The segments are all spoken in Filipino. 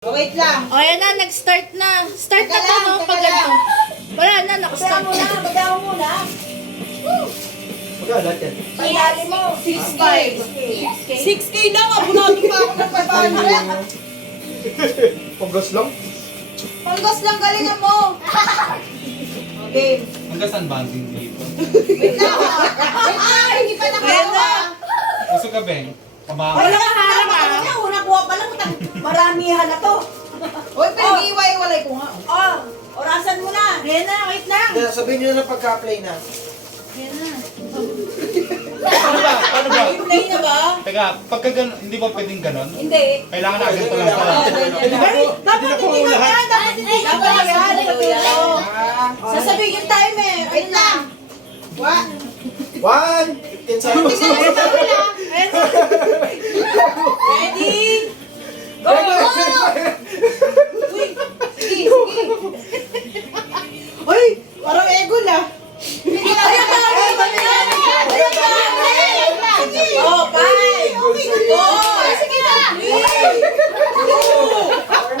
Wait lang. O, yan na, nag-start na. Start na to, no? Pag ano. Wala na, nakastart na. Bagaw mo na. Magkano yan? Pailali mo. 6K. 6K lang. Abunado pa ako ng 500. Paggas lang? Panggas lang galingan mo. Okay. Hanggang saan banding dito? Wait lang. Wait lang. Hindi pa nakawa. Gusto ka, Beng? Kamama. Wala ka harang ah. Una kuha pa lang. Maramihan na to. Uy, pinag-iwalay ko nga. Oh, orasan mo na. Ayan na, wait lang. Sabihin nyo na pagka-play na. Ayan na. Paano ba? Paano ba? Play na ba? Teka, pagka ganon, hindi ba pwedeng ganon? Hindi. Kailangan na agad pala pala. Dapat hindi ka yan. Dapat hindi ka yan. Sasabihin yung timer. Wait lang. What? 1, 15 seconds. Ready? Go! Uy! Sige, sige. Uy! Parang ego na. Sige lang. Oh, 5, 4, sige na. 3, 2, 1.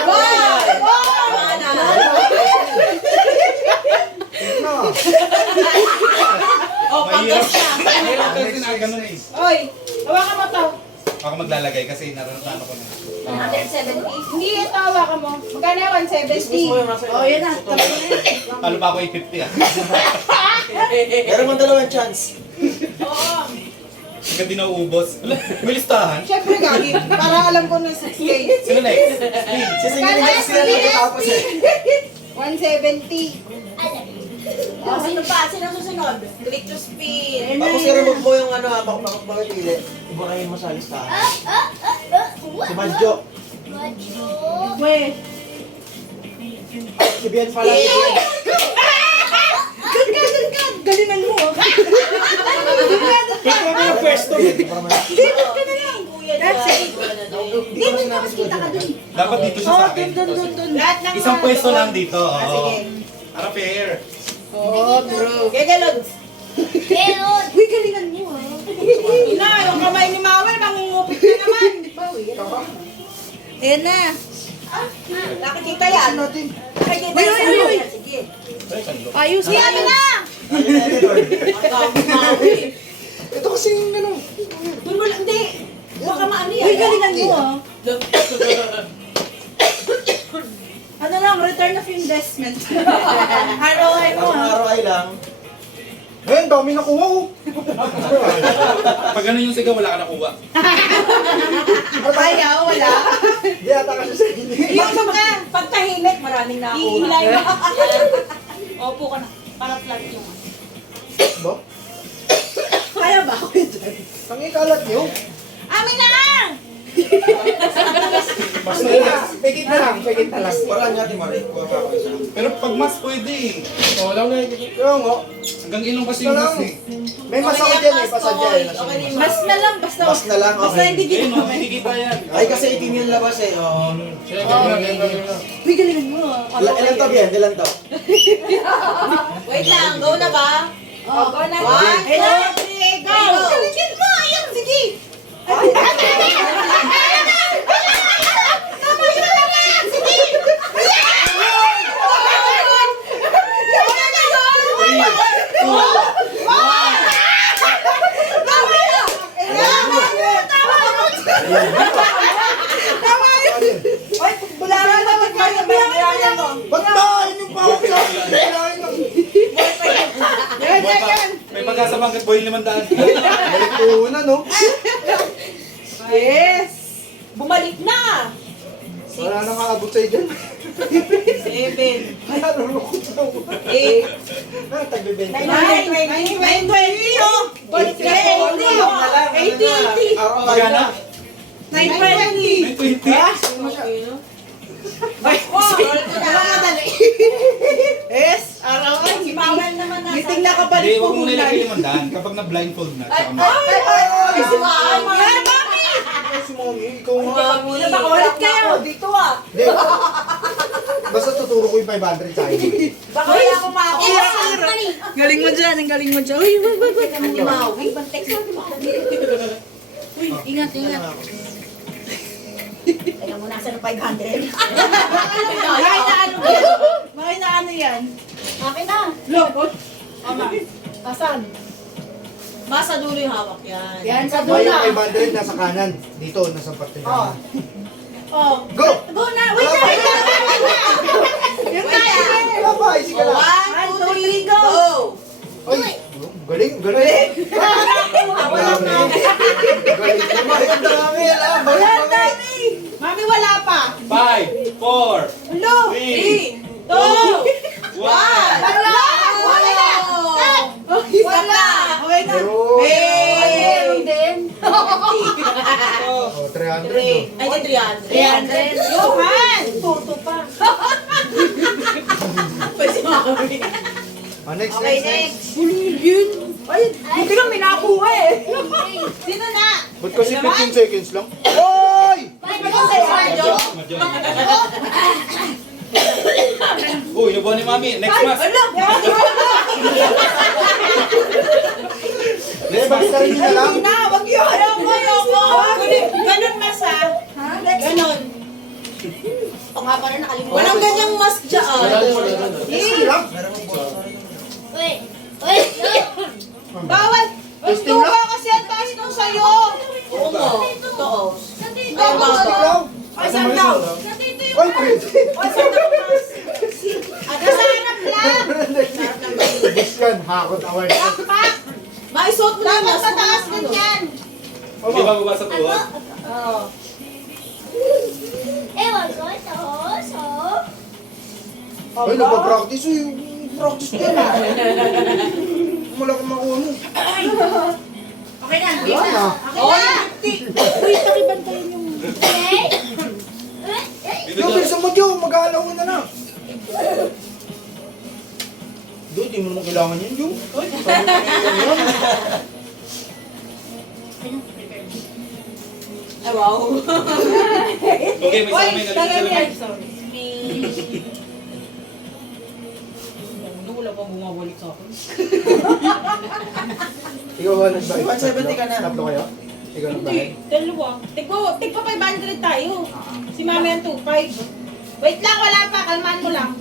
Oh, Mahirap. pagkas na. Mahirap kasi na ganon eh. Oy, hawakan mo to. Ako maglalagay kasi naranasan ko na. 170? Hindi, ito hawakan mo. Magkano yung 170? O, yan na. Tapos na yan. Talo pa ako 850 ah. Meron mong dalawang chance. Oo. Hanggang di nauubos. May listahan. Siyempre, Gagi. Para alam ko na 6K. Sino next? Sisingilin ka sila nakatapos eh. 170. Oh, sino pa? Sino susunod? Click to spin. Tapos i-remove mo yung ano, makipili. Iburahin mo sa listahan. Si Madjo. Weh. Si Bien pala. Galingan mo. Pwede mo yung pwesto. That's it. Hindi ko sinabi ko. Dapat dito siya sa akin. Dun. Lahat ng Isang mga pwesto doon. lang dito. Ah, Oo. sige. Para fair. Oh, bro. Gagalod. Uy, galingan mo ah. Ina, yung kamay ni Mawel, mangungupit na naman. Ayan na. Nakikita yan. Nakikita Uy, yan. uy, uy, uy. Sige. Ayos Sige, ano na? Ito kasi yung ano. Doon mo lang, hindi. Baka maano yan. Uy, galingan mo ah. Ano lang, return of investment. Haraway mo Ang ah. araw ay lang. Eh, dami nakuha ko. Pag ganun yung sigaw, wala ka nakuha. Ayaw, wala. Hindi ata kasi sa hindi. Yung pagtahimik, maraming nakuha. Ihilay mo. Opo ka na. Para flat yung. Ba? Kaya ba ako dyan? Pangikalat niyo. Amin na nga! Basta na. Pekit na lang. Pekit na lang. Parang natin Marie. Kuha ka ako isa. Pero pag mas pwede eh. Oo, lang na. Kaya nga. Hanggang ilong kasi yung mas eh. May masakit yan eh. Pasadya eh. Mas na lang, basta. Mas na lang, Basta okay. hindi Eh, dito. no, hindi kita yan. Ay, kasi itim yung labas eh. Oo. Uy, galingan mo ah. Ilan to, Bien? Ilan to? Wait lang, go na ba? Oh, Go na. 1, 2, 3, go! Galigin mo! Ayun, sige! Ba't bahain yung pawak sa akin? Bahain ng... May pag-asa bang boy 500? Balik po na, no? Yes! Bumalik na! Wala nang kaabot sa'yo dyan. 7, Ay, nalulukot na ako. 8, Ah, tagbibenta. 9, 20, oh! Balik na 80, 80, 80. Magana? 920. 920? Yes, arawan. Si Mawel naman nasa. Meeting na Hindi, kabalik huwag po mong muna. nilagay 500 kapag na-blindfold na. Tsaka mo. Ay, si Mawel. Si Mommy, ikaw nga. Baka kayo. Dito ah. Hindi. Basta tuturo ko yung 500 sa akin. Baka wala akong makakuha. Galing mo dyan, ang galing mo dyan. Uy, wag, wag, wag. Hindi Mawel. Bantek sa Uy, ingat, ingat. Ano ako? mo nasa ng 500. Makay na ano yan? Makay na ano yan? Akin na. Loko. Asan? Masa dulo yung hawak yan. Yan sa May dula. yung 500 nasa kanan. Dito, nasa parte kanan. Oh. Go! Go na! Wait na! Wait na! Yung timer! Wala pa, easy ka lang. 1, 2, 3, go! Ay, galing, galing. Wala na. Galing naman. Ang dami, alam. Wala na. Mami, wala pa. 5, 4, Hello! 3, 2, 1! 1. Wala! Wala! Wala! Okay na. Meron. Meron din. Oh, 300. Ay, 300. Johan! Tuto pa. Pa si Mami. Oh, next, Okay, next, next. next. Ay, hindi kami nakakuha eh. Sino na? Ba't kasi 15 seconds lang? Oy! Uy, nabuha ni Mami. Next mas. Ano? Next, basta rin na lang. Hindi na, wag yun. Ayoko. Ganun mas ha. Ganun. O nga pala nakalimutan. Walang ganyang mask dyan. Easy lang. Bawal. Testing Gusto lang. ka kasi ang taas nung sa'yo. Oo mo. Totoo. Testing lang. Ay, saan daw? Oy, pwede. Ay, saan daw mas? Nasa harap lang. Next yan, hakot award. Pakpak. Maisuot mo na yung mask. Dapat mataas din yan. Hindi ba baba sa tuhod? Oo. Ay, nagpa-practice eh. Practice din ah. Wala kang makuha mo. Okay na. Wala na. Okay na. Uy, pakibantayin yung... Dito Yung dyan. bilisan mo, Joe. Mag-aalaw na na. Joe, di mo naman kailangan yan, Joe. Ay, wow. Okay, may sa amin. Nalito sa lamig. Sorry. Wala pa bumabalik sa akin. Ikaw ba nagbayad? 170 ka na. Tatlo kayo? Ikaw nagbayad? Dalawa. Tigpa 500 tayo. Si Mami ang 2.5. Wait lang, wala pa. Kalmaan mo lang.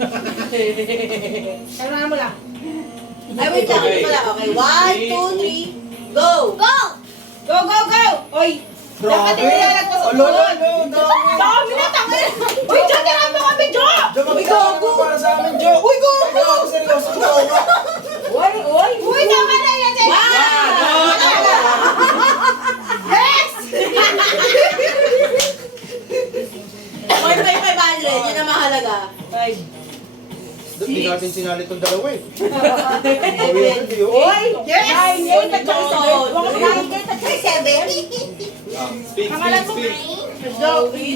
Kalmaan mo lang. Ay, wait lang. Okay. Wala. Okay. 1, 2, 3, go! Go! Go, go, go! Oy! Dapat hindi lalagpas sa Alo, tuhod. alo, dami. Dami na, tangin! Uy, Diyan, tirahan mo kami, Jo! Diyo, Uy, magkakaroon gago! mo para sa amin, Diyo. Uy, gago! Ikaw, seryoso, totoo nga. Uy, uy! Uy, tama na yan, Jen! Yes! 1,500, yun ang mahalaga. 5. Doon, di natin sinali itong dalawa eh. Uy! Yes! 9, 8, at 7. Ah, Speed, speed, speed.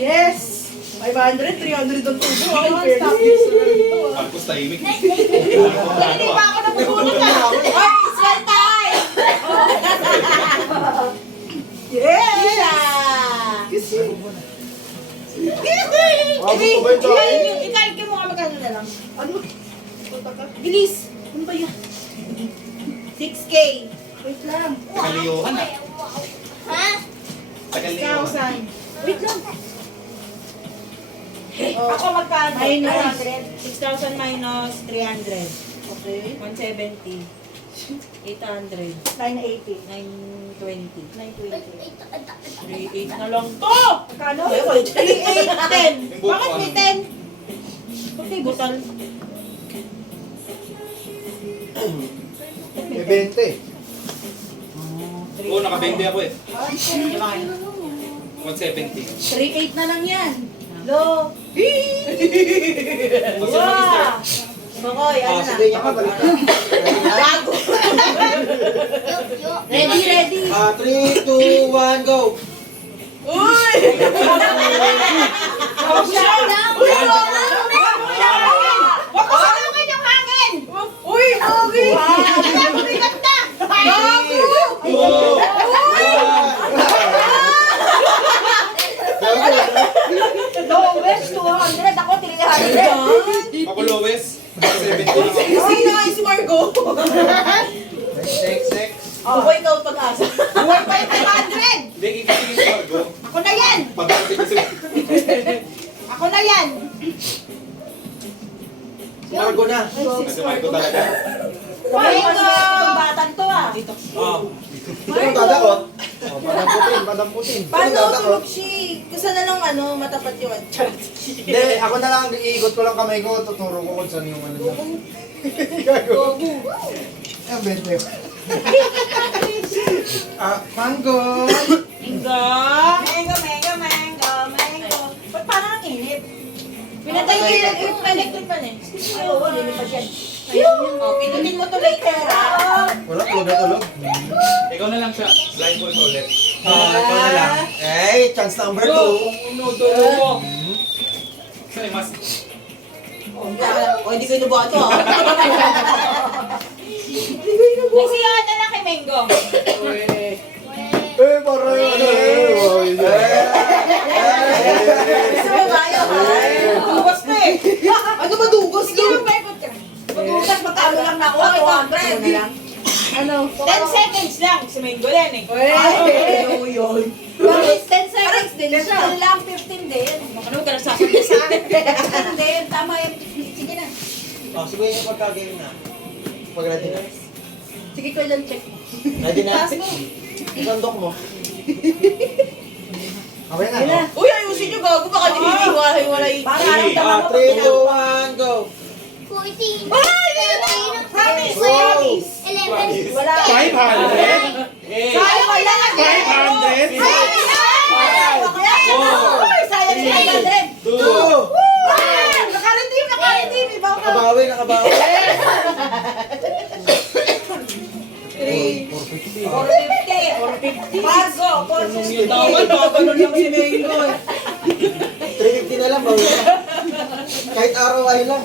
Yes! 500, 300 ang tubo. Marcos tahimik. Hindi pa ako nabubulot na. Oy, swell time! Yes! Abot ko ba yun sa akin? Ikalkin mo nga magkano na lang. Ano? Bilis! Ano ba yun? 6K. Wait lang. Kaliyuhan ah. Kaliyuhan. 6,000. Wait lang. Ako magkano? 6,000 minus 300. Okay. 170. 800. 980. 920. 3,800 na lang to! Kano? 3,810. Bakit may 10? Okay, butal. May 20. Oo, naka-20 ako eh. 170. 3,800 na lang yan. Lo. Gusto mo, mister? Makoy, ano na? Sige niya ka balik ka. Bago. Ready, ready. 3, 2, 1, go. Uy! Wag ko salangin yung hangin! Uy! Uy! Bigat na! Gago! Wow! Lowest 200. Ako 300. Ako lowest. 70 lang ako. Sino nga si Margo? Next, next. Buhay ka ang pag-asa. Buhay pa yung 500! Hindi, kikisingin sa Margo. Ako na yan! Pag-arte kasi. yan? Margo na. Nagkamarko talaga. Mango! Batan to ah. Oh. Ito yung dadakot. Oh, Madam Putin. Paano tulog siya? Gusto na lang matapat yung charot. Hindi, ako na lang, iikot ko lang kamay ko, tuturo ko kung saan yung ano na. Gogo. Ayan, bente. Mango! Mango. Ba't parang ang init? Pinatay ko yung electric pan eh. Ay, oo, hindi pa siya. Oh, pinutin mo to later ah. Wala, tulog na tulog. Ikaw na lang siya. Blindfold ulit. Ikaw na lang. Eh, chance number 2. Sa'yo, mas. Hindi ko inuboto ah. May siya na lang kay Mango. Parang ano Gusto mo ba yun? Dugos na eh. Ano ba dugos? Sige, magpaikot ka. Dugos, magkano lang na ako? 200. Ano? 10 seconds lang. Si Mango yan eh. Yun. Bakit 10 seconds din siya? 15 lang, 15 din. Ano ka nagsasabi sa akin? 15 din. Tama yan. Sige na. Oh, siguro yung pagkagame na. Pag ready na. Sige ko lang check mo. Ready na? Taas mo. Isandok mo. Okay na. Uy, ayusin nyo gago. Baka di hiwalay. Parang 3, 2, 1, go! 14, Promise, 13, promise. 11, Wala. 500? Sayang ko lang. 500? Uy, sayang siya. 100. 2! Nakaredeem. Iba ka. Nakabawi. 450. Margo, 450. Ganun lang si Mango. 350 na lang, bawi na. Kahit araw ay lang.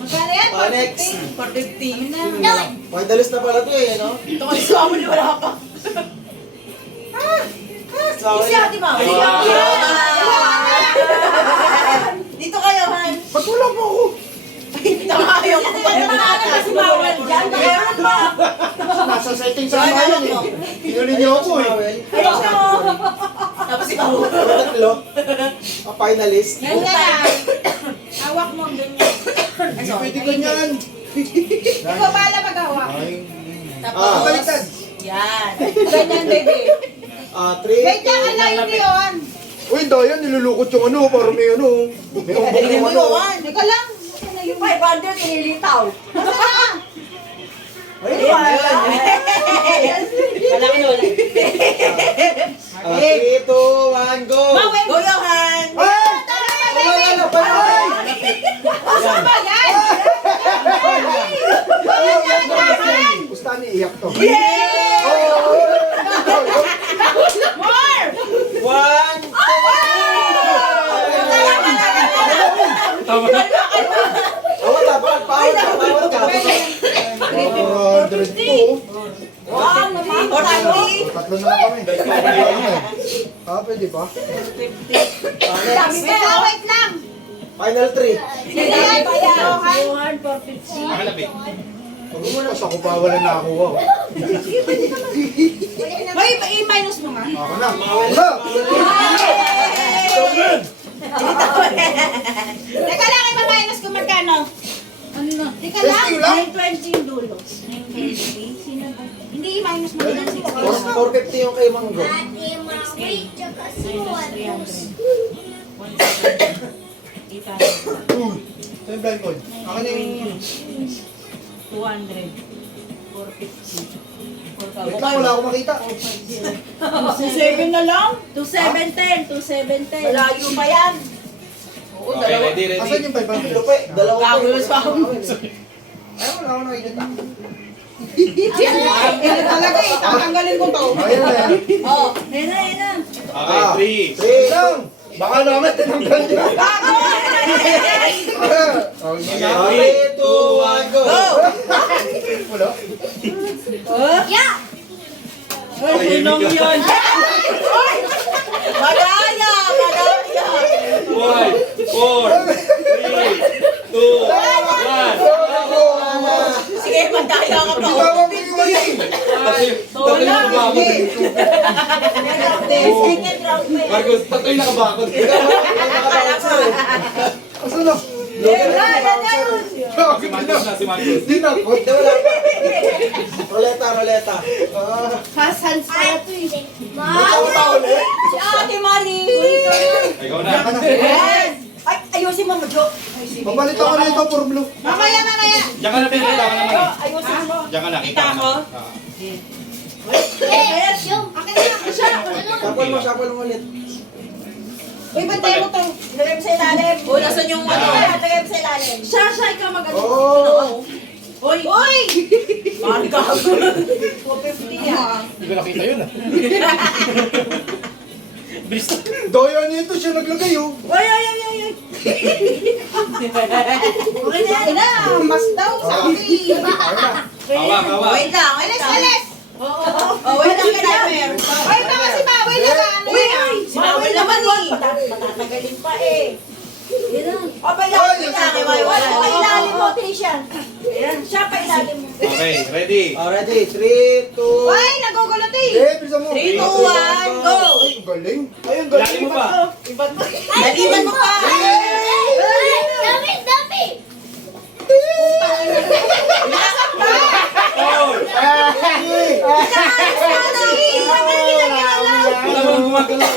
Magkano yan? Next. 450. Pagdalis na pala to eh, no? Ito ko isuwa mo wala ka pa. Isi ate ma. Dito kayo, Han. Ba't wala pa ako? Dito kayo. Ano kasi bawal dyan? Meron pa. Nasa setting sa bayan eh. Pinunin niyo ako eh. Ayos na mo. Tapos ikaw. Tatlo. A finalist. Yan na. Hawak mo ang ganyan. Hindi pwede ganyan. Ikaw pala mag-hawak. Ay, Tapos. baliktad. Yan. Ganyan, baby. 3, Wait lang, alayin mo yun. Uy, Dayan, nilulukot yung ano, parang may ano. May umbok yung ano. Teka lang. Yung 500 inilitaw. Nasaan na? Ayun, Ayan. Wala ka wala. 3, 2, 1, go! Go, Johan! Ay! Wala na pa yun! Saan ba yan? Gusto iiyak to. More! 1, Tama na. awat ka, pawat ka. 400 to. Wow, 40. Tatlo na lang kami. Pwede pa? Next. Wait lang. Final 3. Sige, Johan. Johan, 450. Nakalabi. Pas ako pa, wala na ako. Wow. May i-minus mo nga. Ako na. Wala! Teka lang, i-minus ko magkano? Ano na? Teka lang. 920 yung dulo. Hindi i-minus mo lang 6. 450 yung kay Mango. Ate Mami, tsaka si Juanos. Ito yung blindfold. Akin na yung... 200. 450. Wait lang, wala akong makita. 7 na lang? 2710, 2710. Malayo pa yan. Oo, Okay, ready, ready. Asan yung 500? Lupe, dalawa Gago pa. yung swam. Ay, wala akong nakikita. Ano talaga eh, tatanggalin ko to. Ayun na yan. Oo. Ayun na, ayun na. Okay, 3. 3, Lang! Baka naman tinanggal niya. Gago! Oh, hindi 3, na. 2, 1, go! Wala. Yeah! Tahimik ka. Yun. Magaya! Magaya! 5, 4, 3, 2, 1. Sige, magaya ka pa. Tawag mo yung mali. Tatlo yung nakabakod. Second round pa yan. Marcos, tatlo yung nakabakod. Ikaw, ang nakabalance na. Asan na? Si Marcos na, si Marcos. Di na ako. Hindi, wala pa. Roleta. Fast hands pala to eh. Tao ulit. Si Ate Marie. Ikaw na. Yan ka na. Yes. Ay, ayusin mo, Jo. Papalit ako nito for blue. Mamaya. Diyan ka na, pinakita ka naman eh. Ayusin mo. Diyan ka na, kita Kita ka ako? na. Ah. Yes. Akin na lang siya. Shuffle mo ulit. Uy, bantay mo to. Lagay mo sa ilalim. O, nasan yung ano? Lagay mo sa ilalim. Siya, ikaw mag-ano. Oh! Uy! Uy! Mahal ka. 250 yan. Hindi ko nakita yun ah. Bilis na. Doyo nito siya naglagay oh. Uy! Okay na. Mas daw sa akin. Hawak. Wait lang. Alis. Oh, wait lang ka timer. Wait lang kasi Bawel na ba? Uy! Si Bawel naman eh. Patatagalin pa eh. O, pailalim lang. Pailalim mo, Trisha. Siya, pailalim mo. Okay, ready? Ready? 3, 2... Uy, nagugulo to eh. Eh, bisa mo. 3, 2, 1, go! Ay, ang galing. Ayun, Lali mo pa. Laliman mo pa. Dami! Oh! Wala mo nang gumagalaw.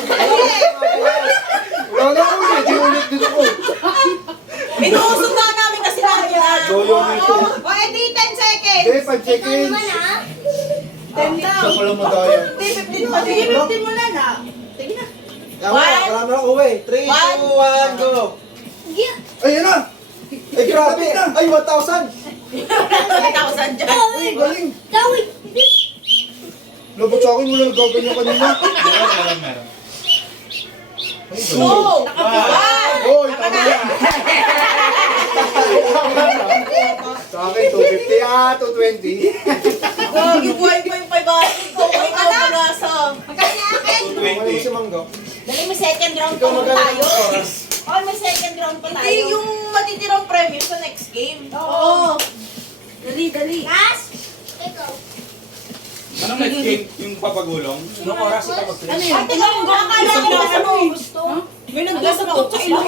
Wala na ako eh. Di ulit dito ko. Inuusog na namin kasi namin. Doyo nito. O, edi 10 seconds. Eh, 5 seconds. 10 daw. Siya pala madaya. 15 pa din. 15 mo na na. Tingin na. Wala na ako eh. 3, 2, 1, go! Ayun na. Ay, grabe! Ay, 1,000! 1,000 dyan. Ay, galing. Labot sa akin, wala nagaganyan kanina. Meron. Ay, galing. Go! Nakapuan. Oy, tama yan. Sa akin, 250 220. Gagi, buhay pa yung 500 ko. Ay, ka na. Magkano akin? Ano si Manggo? Dali mo second round Ikaw pa magkano tayo. ng oras? Oh, may second round pa tayo. Hindi, yung matitirang premium sa next game. Oo. Dali. Anong next game? Yung papagulong? Anong oras ito mag-3? Ano Ate, kung akala ko nasa mo gusto. May nagdasakot sa ilong.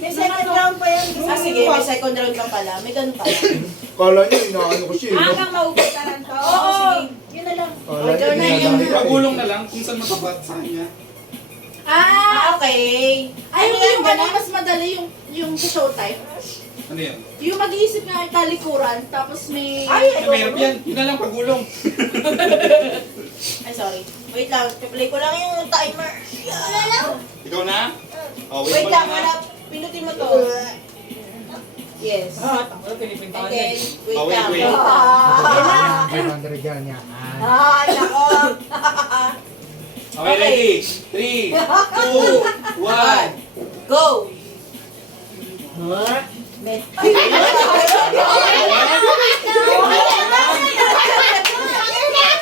May second round pa yan. Ah, sige, may second round ka pala. May ganun pala. Kala niya, inaano ko siya. no? Hanggang maubutan to. Oo, sige. Yun na lang. Kala Ikaw na niya, yung inadaya. Pagulong na lang kung saan matapat sa kanya. Okay. Ay, Ano yung yan, gano'n, gano'n? mas madali yung sa showtime. Ano yun? Yung mag-iisip nga yung talikuran, tapos may... Ay, Mahirap yan. Yun na lang pagulong. Ay, sorry. Wait lang. Play ko lang yung timer. Ikaw na? Oh, Wait mo lang, ha? wala. Pinutin mo to. Yes. And then, wait Oh, wait, lang. wait. Ah, 500 yan niya. Ay, nako. Okay, ready? 3, 2, 1. Go! Met.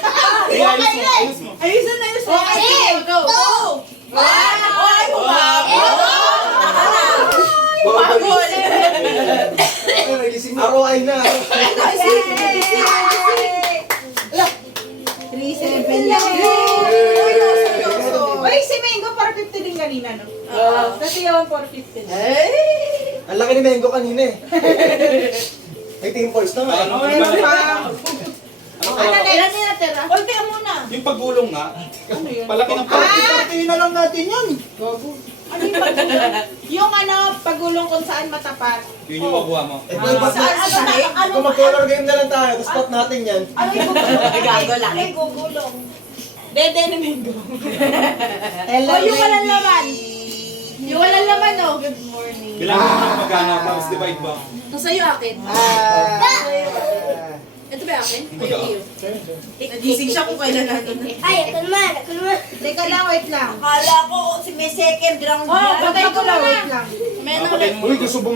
Ayos mo. Ayusin na yung Okay, go! Ay, bumabol! Bumabol! Ay, nagising na. Araw-ay na. 3-7 lang. Uy, si Mango, 450 din kanina, no? Kasi yun, 450 din. Ang laki ni Mengo kanina eh. May team points na nga eh. Ano? Meron pa. Ano? Ilan din natira? Ulti ka muna. Yung pagulong nga. Palaki ng palaki. Partiin na lang natin yan. Gago. Ano yung pagulong? Yung ano, pagulong kung saan matapat. Yun yung makuha mo. Eh, kung ba't Ano kung mag-color game na lang tayo, tapos spot natin yan. Ano yung gugulong? Gago lang. Ano yung gugulong? Dede ni Mango. Hello, yung walang laman. Yung walang laman, oh. Good morning. Bilangan mo na magkano, tapos divide mo. Nasa iyo akin. Ito ba akin? Ikaw. Nagising siya kung kailan natin. Teka lang, wait lang. Akala ko si may second round Oh, patay ko lang, wait lang. May Patayin mo. Uy, gusto